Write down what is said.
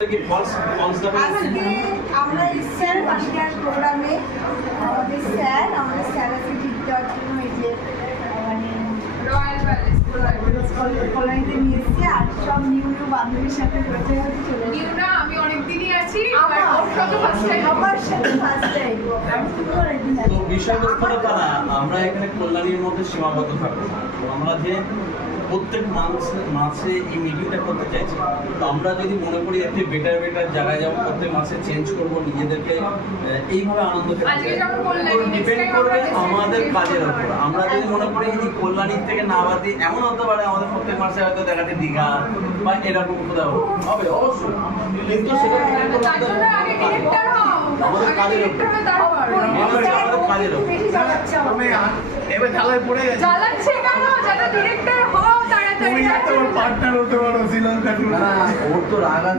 আজকে আমরা স্যার আজকের প্রোগ্রামে আমাদের স্যার আছে গিফট দেওয়ার জন্য এই যে মানে রয়্যাল প্যালেস কলোনিতে নিয়ে এসেছে আর সব নিউ বান্ধবীর সাথে পরিচয় হতে চলে নিউ না আমি অনেকদিনই আছি ওর সাথে ফার্স্ট টাইম আমার সাথে ফার্স্ট টাইম তো বিষয়বস্তুটা তারা আমরা এখানে কল্যাণীর মধ্যে সীমাবদ্ধ থাকবো না। তো আমরা যে প্রত্যেক মাসে এই মিটিংটা করতে চাইছি, তো আমরা যদি মনে করি একটি বেটার জায়গায় যাবো, প্রত্যেক মাসে চেঞ্জ করবো নিজেদেরকে এইভাবে আনন্দ ডিপেন্ড করবে আমাদের কাজের উপর। আমরা যদি মনে করি এই কল্যাণীর থেকে না বাদ দিই, এমন হতে পারে আমাদের প্রত্যেক মাসে হয়তো দেখাতে দীঘা বা এরকম কোথাও হবে অবশ্যই, কিন্তু সেটা আমাদের কাজের উপর এবার ঝালাই পড়ে গেছে। জ্বালাচ্ছে কেন? যারা ডিরেক্টর হও তাড়াতাড়ি তুমি একটা পার্টনার হতে পারো শ্রীলঙ্কা ট্যুরে। ওর তো রাগ আছে।